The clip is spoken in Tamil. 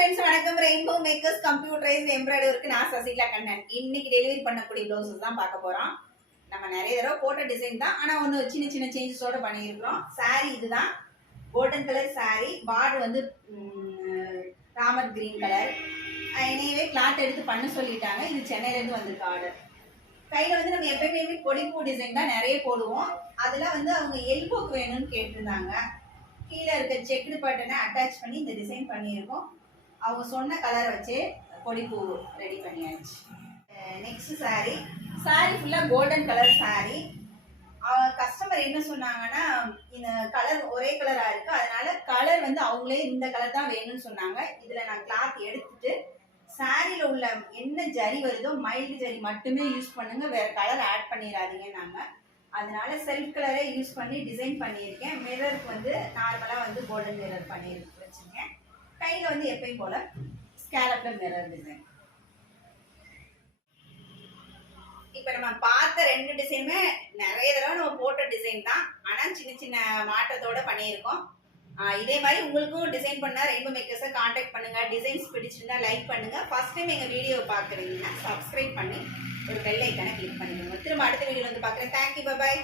ஃப்ரெண்ட்ஸ் வணக்கம். ரெயின்போ மேக்கர்ஸ் கம்ப்யூட்டரைஸ்ட் எம்ப்ராய்டரிக்கு நான் சசிகலா கண்ணன். இன்னைக்கு டெலிவரி பண்ணக்கூடிய ப்ளவுசஸ் தான் பார்க்க போறோம். நம்ம நிறைய தடவை போட்ட டிசைன் தான், ஆனா ஒன்று சின்ன சின்ன சேஞ்சஸோட பண்ணியிருக்கிறோம். சாரி இதுதான், கோல்டன் கலர் சாரி. பார்டர் வந்து ராமர் கிரீன் கலர். என்னையவே கிளாத் எடுத்து பண்ண சொல்லிட்டாங்க. இது சென்னையிலேருந்து வந்திருக்கு ஆர்டர். கையில் வந்து நம்ம எப்பயுமே கொடிப்பூ டிசைன் தான் நிறைய போடுவோம். அதில் வந்து அவங்க எல்போக்கு வேணும்னு கேட்டிருந்தாங்க. கீழே இருக்க செக்குடு பட்டனை அட்டாச் பண்ணி இந்த டிசைன் பண்ணியிருக்கோம். அவங்க சொன்ன கலர் வச்சு கொடிப்பூ ரெடி பண்ணியாச்சு. நெக்ஸ்ட் சாரி ஃபுல்லாக கோல்டன் கலர் சாரி. கஸ்டமர் என்ன சொன்னாங்கன்னா, இந்த கலர் ஒரே கலராக இருக்குது, அதனால கலர் வந்து அவங்களே இந்த கலர் தான் வேணும்னு சொன்னாங்க. இதில் நான் கிளாத் எடுத்துட்டு சாரியில் உள்ள என்ன ஜரி வருதோ மைல்டு ஜரி மட்டுமே யூஸ் பண்ணுங்க, வேற கலர் ஆட் பண்ணிடாதீங்க. நாங்கள் அதனால செல்ஃப் கலரே யூஸ் பண்ணி டிசைன் பண்ணியிருக்கேன். மிரருக்கு வந்து நார்மலாக வந்து கோல்டன் மிரர் பண்ணி வச்சுருக்கேன். கையில் வந்து எப்பயும் போல ஸ்கேலப்ல மிரர் டிசைன். இப்போ நம்ம பார்த்த ரெண்டு டிசைனுமே நிறைய தடவை நம்ம போட்ட டிசைன் தான், ஆனால் சின்ன சின்ன மாற்றத்தோட பண்ணியிருக்கோம். இதே மாதிரி உங்களுக்கும் டிசைன் பண்ண ரெயின்போ மேக்கர்ஸை காண்டாக்ட் பண்ணுங்க. டிசைன்ஸ் பிடிச்சிருந்தா லைக் பண்ணுங்க. ஃபர்ஸ்ட் டைம் எங்கள் வீடியோ பார்க்குறீங்கன்னா சப்ஸ்கிரைப் பண்ணி ஒரு பெல் ஐக்கானை கிளிக் பண்ணிக்கோங்க. திரும்ப அடுத்த வீடியோவில் வந்து பார்க்குறேன். தேங்க்யூ, பாய்.